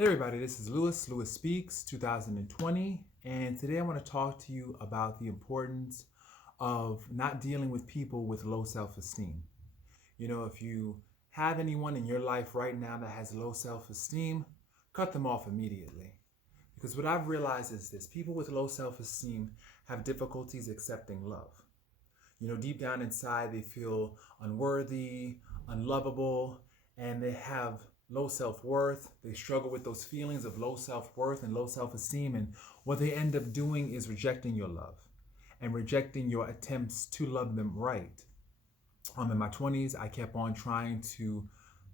Hey everybody, this is Lewis Speaks 2020, and today I want to talk to you about the importance of not dealing with people with low self-esteem. If you have anyone in your life right now that has low self-esteem, cut them off immediately. Because what I've realized is this: people with low self-esteem have difficulties accepting love. Deep down inside, they feel unworthy, unlovable, and they have low self worth. They struggle with those feelings of low self worth and low self esteem. And what they end up doing is rejecting your love and rejecting your attempts to love them right. In my 20s, I kept on trying to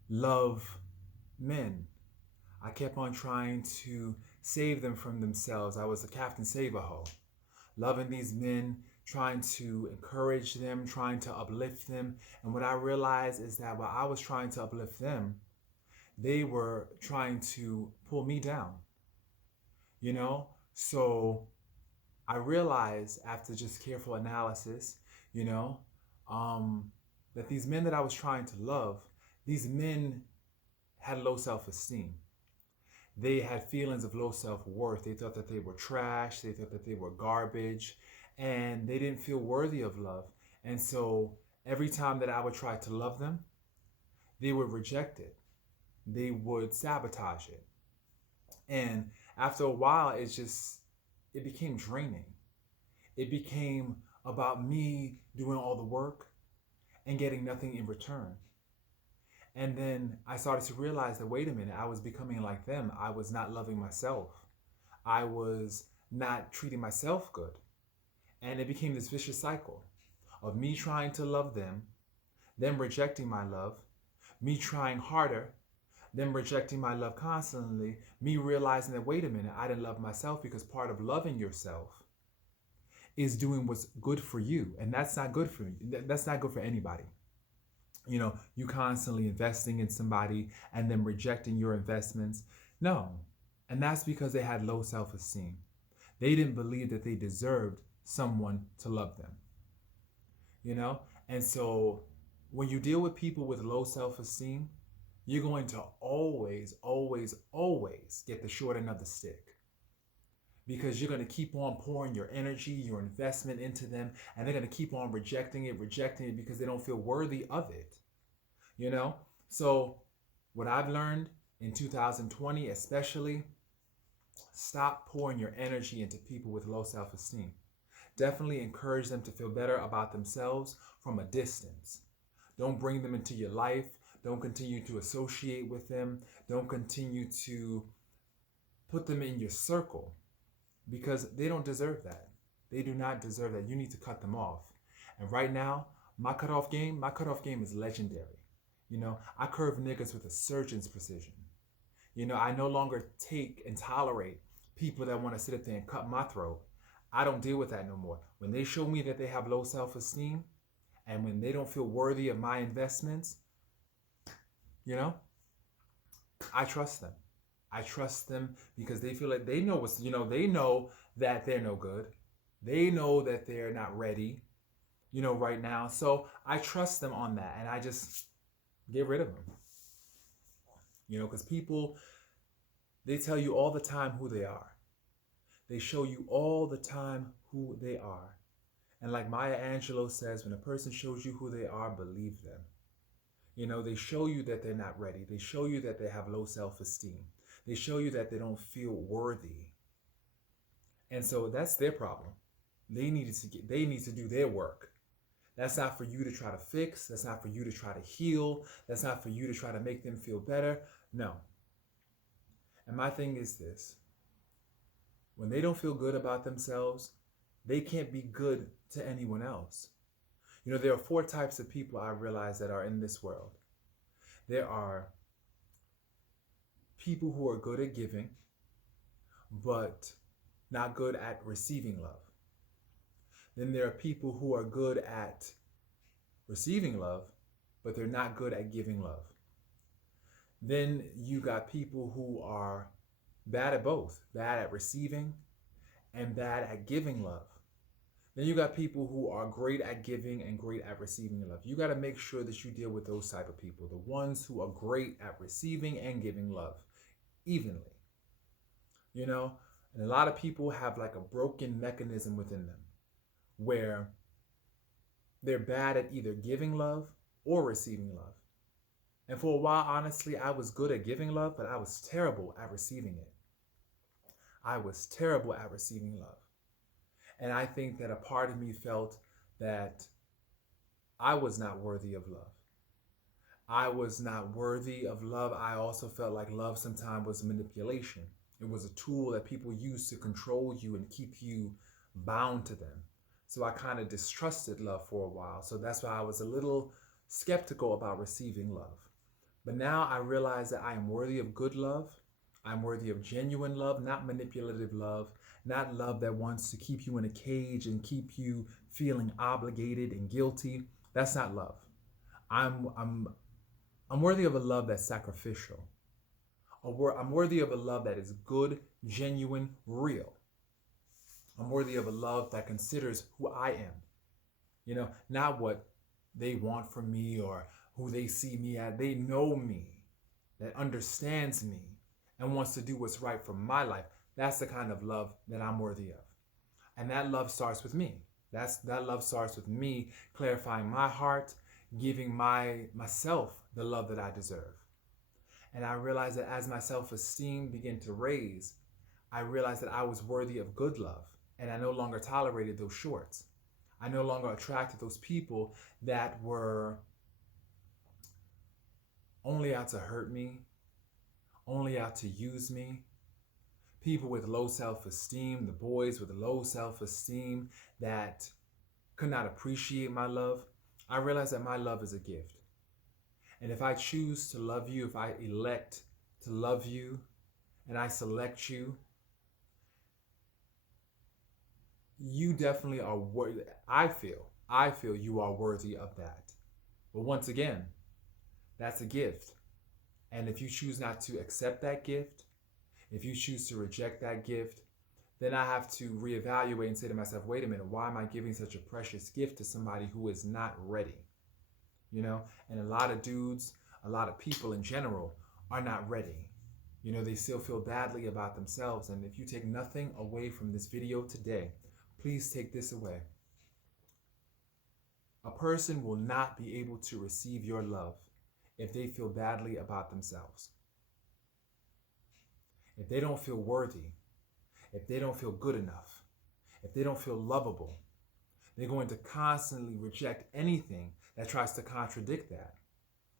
love men. I kept on trying to save them from themselves. I was a Captain Save-A-Ho, loving these men, trying to encourage them, trying to uplift them. And what I realized is that while I was trying to uplift them, they were trying to pull me down, you know? So I realized after just careful analysis, you know, that these men that I was trying to love, these men had low self-esteem. They had feelings of low self-worth. They thought that they were trash. They thought that they were garbage, and they didn't feel worthy of love. And so every time that I would try to love them, they would reject it. They would sabotage it. And after a while, it became draining. It became about me doing all the work and getting nothing in return. And then I started to realize that, wait a minute, I was becoming like them. I was not loving myself. I was not treating myself good. And it became this vicious cycle of me trying to love them rejecting my love, me trying harder, them rejecting my love constantly, me realizing that, wait a minute, I didn't love myself, because part of loving yourself is doing what's good for you. And that's not good for you. That's not good for anybody. You constantly investing in somebody and then rejecting your investments. No. And that's because they had low self-esteem. They didn't believe that they deserved someone to love them. you know? And so when you deal with people with low self-esteem, you're going to always get the short end of the stick, because you're going to keep on pouring your energy, your investment into them, and they're going to keep on rejecting it because they don't feel worthy of it, you know? So what I've learned in 2020, especially, stop pouring your energy into people with low self-esteem. Definitely encourage them to feel better about themselves from a distance. Don't bring them into your life. Don't continue to associate with them. Don't continue to put them in your circle, because they don't deserve that. They do not deserve that. You need to cut them off. And right now, my cutoff game is legendary. I curve niggas with a surgeon's precision. I no longer take and tolerate people that want to sit up there and cut my throat. I don't deal with that no more. When they show me that they have low self-esteem and when they don't feel worthy of my investments, I trust them. I trust them because they feel like they know they know that they're no good. They know that they're not ready, right now. So I trust them on that, and I just get rid of them. Because people, they tell you all the time who they are. They show you all the time who they are. And like Maya Angelou says, when a person shows you who they are, believe them. They show you that they're not ready. They show you that they have low self-esteem. They show you that they don't feel worthy. And so that's their problem. They need to do their work. That's not for you to try to fix. That's not for you to try to heal. That's not for you to try to make them feel better. No. And my thing is this: when they don't feel good about themselves, they can't be good to anyone else. There are 4 types of people I realize that are in this world. There are people who are good at giving, but not good at receiving love. Then there are people who are good at receiving love, but they're not good at giving love. Then you got people who are bad at both, bad at receiving and bad at giving love. Then you got people who are great at giving and great at receiving love. You got to make sure that you deal with those type of people, the ones who are great at receiving and giving love evenly. you know? And a lot of people have like a broken mechanism within them where they're bad at either giving love or receiving love. And for a while, honestly, I was good at giving love, but I was terrible at receiving it. I was terrible at receiving love. And I think that a part of me felt that I was not worthy of love. I was not worthy of love. I also felt like love sometimes was manipulation. It was a tool that people used to control you and keep you bound to them. So I kind of distrusted love for a while. So that's why I was a little skeptical about receiving love. But now I realize that I am worthy of good love. I'm worthy of genuine love, not manipulative love, not love that wants to keep you in a cage and keep you feeling obligated and guilty. That's not love. I'm I'm I'm worthy of a love that's sacrificial. I'm worthy of a love that is good, genuine, real. I'm worthy of a love that considers who I am. Not what they want from me or who they see me as. They know me, that understands me, and wants to do what's right for my life. That's the kind of love that I'm worthy of. And that love starts with me. That love starts with me clarifying my heart, giving myself the love that I deserve. And I realized that as my self-esteem began to raise, I realized that I was worthy of good love. And I no longer tolerated those shorts. I no longer attracted those people that were only out to hurt me, only out to use me. People with low self-esteem, the boys with low self-esteem that could not appreciate my love. I realized that my love is a gift. And if I choose to love you, if I elect to love you, and I select you, you definitely are worthy. I feel you are worthy of that. But once again, that's a gift. And if you choose not to accept that gift, if you choose to reject that gift, then I have to reevaluate and say to myself, wait a minute, why am I giving such a precious gift to somebody who is not ready? And a lot of dudes, a lot of people in general are not ready. They still feel badly about themselves. And if you take nothing away from this video today, please take this away. A person will not be able to receive your love if they feel badly about themselves. If they don't feel worthy, if they don't feel good enough, if they don't feel lovable, they're going to constantly reject anything that tries to contradict that.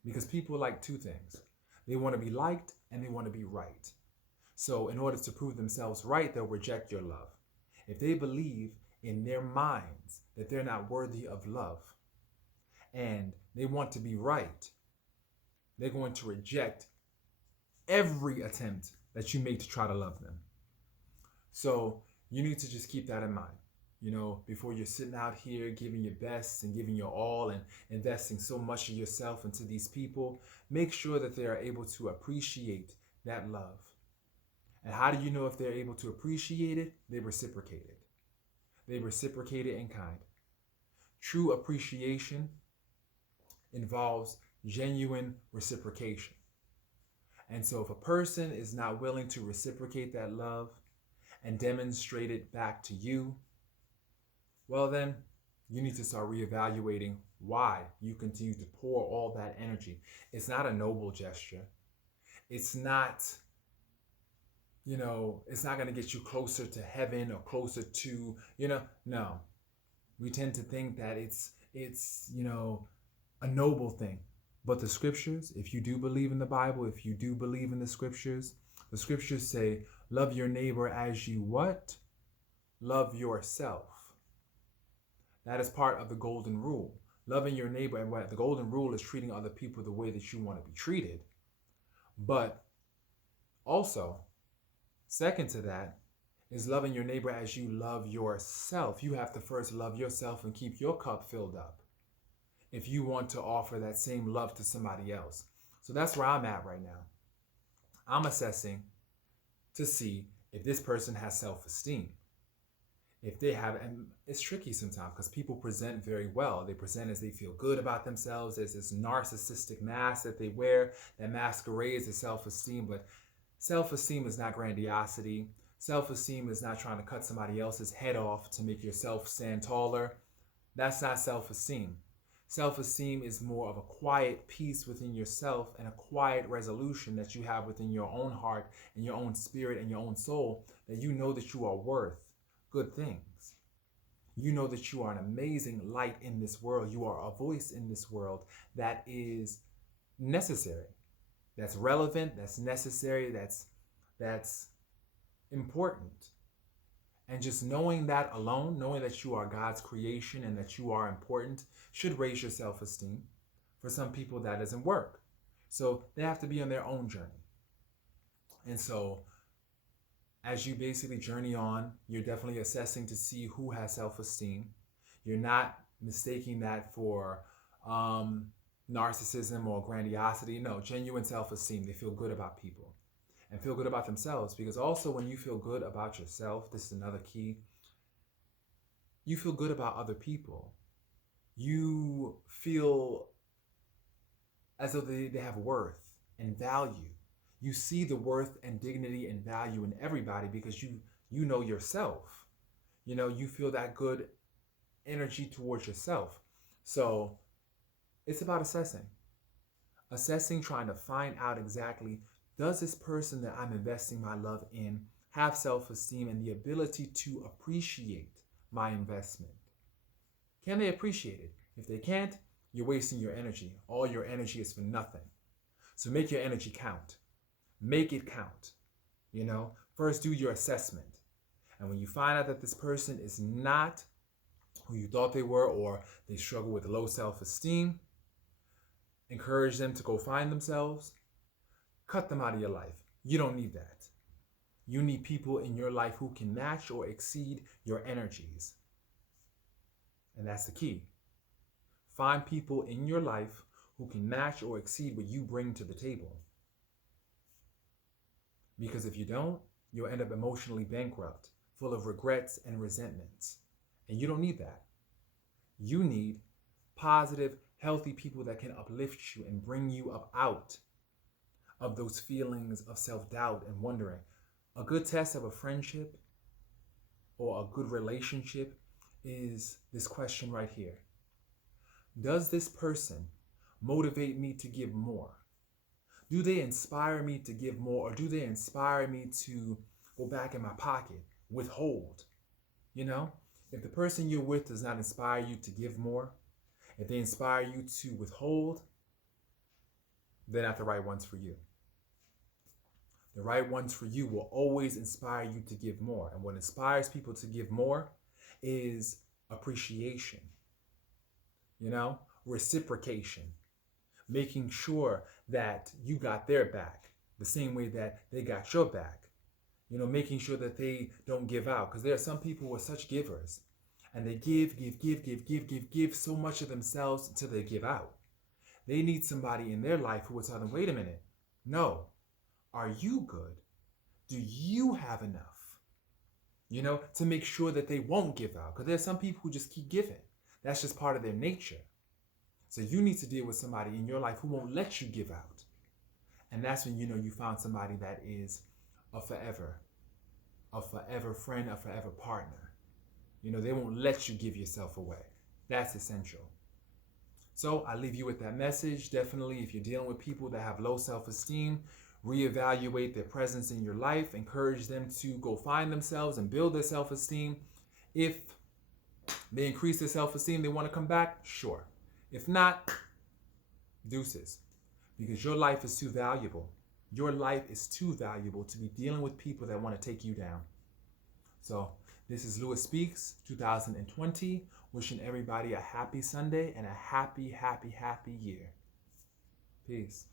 Because people like two things. They want to be liked and they want to be right. So in order to prove themselves right, they'll reject your love. If they believe in their minds that they're not worthy of love and they want to be right, they're going to reject every attempt that you make to try to love them. So you need to just keep that in mind. Before you're sitting out here giving your best and giving your all and investing so much of yourself into these people, make sure that they are able to appreciate that love. And how do you know if they're able to appreciate it? They reciprocate it. They reciprocate it in kind. True appreciation involves genuine reciprocation. And so if a person is not willing to reciprocate that love and demonstrate it back to you, well then, you need to start reevaluating why you continue to pour all that energy. It's not a noble gesture. It's not, it's not going to get you closer to heaven or closer to, no. We tend to think that it's a noble thing. But the scriptures, if you do believe in the Bible, if you do believe in the scriptures say, love your neighbor as you what? Love yourself. That is part of the golden rule. Loving your neighbor, and what the golden rule is treating other people the way that you want to be treated. But also, second to that, is loving your neighbor as you love yourself. You have to first love yourself and keep your cup filled up if you want to offer that same love to somebody else. So that's where I'm at right now. I'm assessing to see if this person has self-esteem. If they have, and it's tricky sometimes because people present very well. They present as they feel good about themselves. There's this narcissistic mask that they wear that masquerades as self-esteem, but self-esteem is not grandiosity. Self-esteem is not trying to cut somebody else's head off to make yourself stand taller. That's not self-esteem. Self-esteem is more of a quiet peace within yourself and a quiet resolution that you have within your own heart and your own spirit and your own soul, that you know that you are worth good things. You know that you are an amazing light in this world. You are a voice in this world that is necessary, that's relevant, that's necessary, that's important. And just knowing that alone, knowing that you are God's creation and that you are important, should raise your self-esteem. For some people, that doesn't work. So they have to be on their own journey. And so as you basically journey on, you're definitely assessing to see who has self-esteem. You're not mistaking that for narcissism or grandiosity. No, genuine self-esteem. They feel good about people and feel good about themselves, because also when you feel good about yourself, this is another key, you feel good about other people. You feel as though they have worth and value. You see the worth and dignity and value in everybody because you know yourself. You know, you feel that good energy towards yourself. So it's about assessing, trying to find out exactly, does this person that I'm investing my love in have self-esteem and the ability to appreciate my investment? Can they appreciate it? If they can't, you're wasting your energy. All your energy is for nothing. So make your energy count. Make it count. You know, first do your assessment. And when you find out that this person is not who you thought they were, or they struggle with low self-esteem, encourage them to go find themselves. Cut them out of your life. You don't need that. You need people in your life who can match or exceed your energies. And that's the key. Find people in your life who can match or exceed what you bring to the table. Because if you don't, you'll end up emotionally bankrupt, full of regrets and resentments. And you don't need that. You need positive, healthy people that can uplift you and bring you up out of those feelings of self-doubt and wondering. A good test of a friendship or a good relationship is this question right here. Does this person motivate me to give more? Do they inspire me to give more, or do they inspire me to go back in my pocket, withhold? You know, if the person you're with does not inspire you to give more, if they inspire you to withhold, they're not the right ones for you. The right ones for you will always inspire you to give more. And what inspires people to give more is appreciation, you know, reciprocation, making sure that you got their back the same way that they got your back, you know, making sure that they don't give out. Because there are some people who are such givers, and they give so much of themselves until they give out. They need somebody in their life who will tell them, wait a minute, no, are you good? Do you have enough? You know, to make sure that they won't give out. Because there's some people who just keep giving. That's just part of their nature. So you need to deal with somebody in your life who won't let you give out. And that's when you know you found somebody that is a forever friend, a forever partner. You know, they won't let you give yourself away. That's essential. So I leave you with that message. Definitely, if you're dealing with people that have low self-esteem, reevaluate their presence in your life. Encourage them to go find themselves and build their self-esteem. If they increase their self-esteem, they want to come back, sure. If not, deuces. Because your life is too valuable. Your life is too valuable to be dealing with people that want to take you down. So this is Lewis Speaks 2020. Wishing everybody a happy Sunday and a happy year. Peace.